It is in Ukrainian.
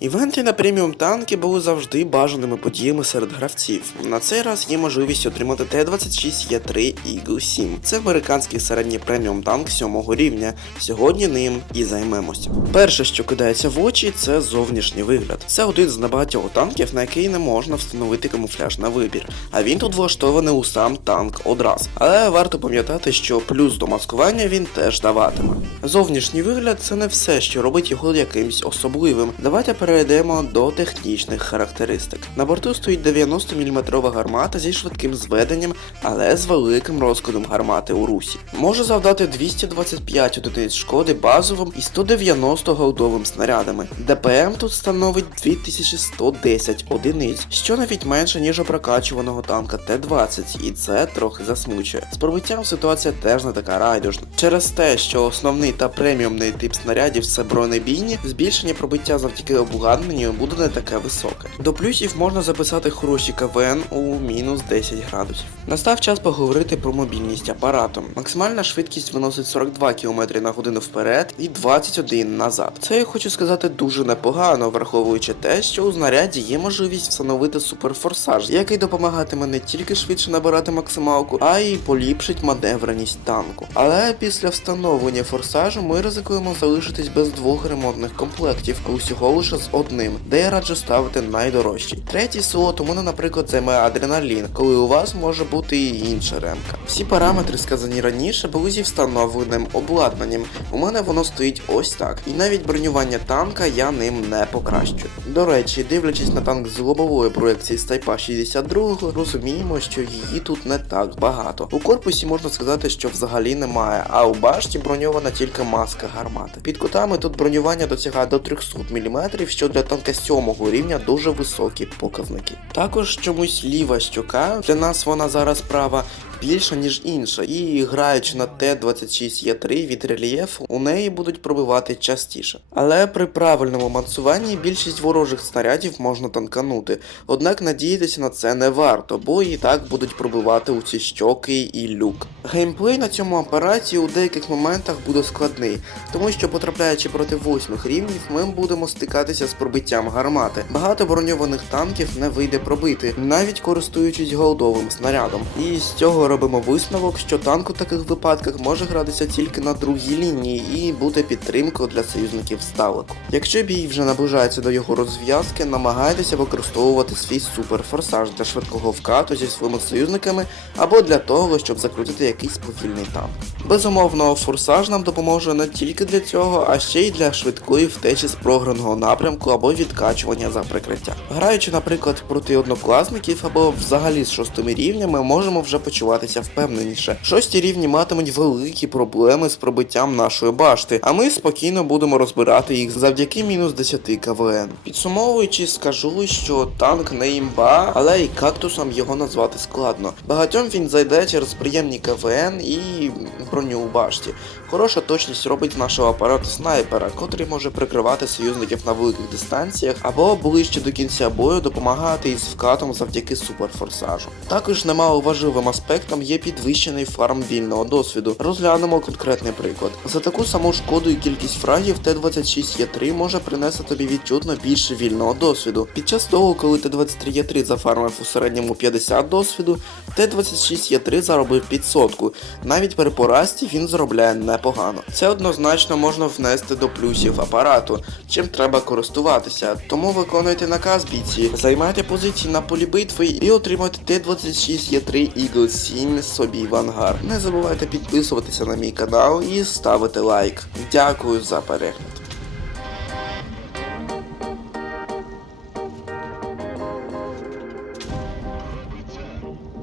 Івенти на преміум танки були завжди бажаними подіями серед гравців. На цей раз є можливість отримати Т-26Е3 Eagle 7. Це американський середній преміум танк 7 рівня. Сьогодні ним і займемося. Перше, що кидається в очі, це зовнішній вигляд. Це один з небагатьох танків, на який не можна встановити камуфляж на вибір. А він тут влаштований у сам танк одразу. Але варто пам'ятати, що плюс до маскування він теж даватиме. Зовнішній вигляд це не все, що робить його якимсь особливим. Давайте перейдемо до технічних характеристик. На борту стоїть 90 мм гармата зі швидким зведенням, але з великим розкладом гармати у русі. Може завдати 225 одиниць шкоди базовим і 190 голдовим снарядами. ДПМ тут становить 2110 одиниць, що навіть менше ніж у прокачуваного танка Т-20, і це трохи засмучує. З пробиттям ситуація теж не така райдужна. Через те, що основний та преміумний тип снарядів це бронебійні, збільшення пробиття завдяки обладнанню буде не таке високе. До плюсів можна записати хороші КВН у мінус 10 градусів. Настав час поговорити про мобільність апарату. Максимальна швидкість виносить 42 км на годину вперед і 21 назад. Це я хочу сказати дуже непогано, враховуючи те, що у знаряді є можливість встановити суперфорсаж, який допомагатиме не тільки швидше набирати максималку, а й поліпшить маневреність танку. Але після встановлення форсажу ми ризикуємо залишитись без двох ремонтних комплектів, а усього лише з одним, де я раджу ставити найдорожчий. Третій слот у мене, наприклад, займе адреналін, коли у вас може бути і інша ремка. Всі параметри, сказані раніше, були зі встановленим обладнанням. У мене воно стоїть ось так. І навіть бронювання танка я ним не покращую. До речі, дивлячись на танк з лобової проекції з Тайпа 62, розуміємо, що її тут не так багато. У корпусі можна сказати, що взагалі немає, а у башті броньована тільки маска гармати. Під кутами тут бронювання досягає до 300 мм, що для танка 7 рівня дуже високі показники. Також чомусь ліва щука, для нас вона зараз права. Більша, ніж інша, і граючи на Т-26Е3 від рельєфу, у неї будуть пробивати частіше. Але при правильному мансуванні більшість ворожих снарядів можна танканути, однак надіятися на це не варто, бо і так будуть пробивати у ці щоки і люк. Геймплей на цьому апараті у деяких моментах буде складний, тому що потрапляючи проти восьмих рівнів, ми будемо стикатися з пробиттям гармати. Багато броньованих танків не вийде пробити, навіть користуючись голдовим снарядом. І з цього робимо висновок, що танк у таких випадках може гратися тільки на другій лінії і бути підтримкою для союзників здалеку. Якщо бій вже наближається до його розв'язки, намагайтеся використовувати свій суперфорсаж для швидкого вкату зі своїми союзниками або для того, щоб закрутити якийсь повільний танк. Безумовно, форсаж нам допоможе не тільки для цього, а ще й для швидкої втечі з програного напрямку або відкачування за прикриття. Граючи, наприклад, проти однокласників або взагалі з шостими рівнями, можемо вже почуватися впевненіше. Шості рівні матимуть великі проблеми з пробиттям нашої башти, а ми спокійно будемо розбирати їх завдяки мінус 10 КВН. Підсумовуючи, скажу, що танк не імба, але і кактусом його назвати складно. Багатьом він зайде через приємні КВН і броню у башті. Хороша точність робить нашого апарату снайпера, котрий може прикривати союзників на великих дистанціях або ближче до кінця бою допомагати із вкатом завдяки суперфорсажу. Також немало важливим аспектом є підвищений фарм вільного досвіду. Розглянемо конкретний приклад. За таку саму шкоду і кількість фрагів Т-26Е3 може принести тобі відчутно більше вільного досвіду. Під час того, коли Т-23Е3 зафармив у середньому 50 досвіду, Т-26Е3 заробив 500. Навіть при поразці він заробляє непогано. Це однозначно можна внести до плюсів апарату, чим треба користуватися. Тому виконуйте наказ бійці, займайте позиції на полі битви і отримуйте Т-26Е3 Eagle 7 собі в ангар. Не забувайте підписуватися на мій канал і ставити лайк. Дякую за перегляд.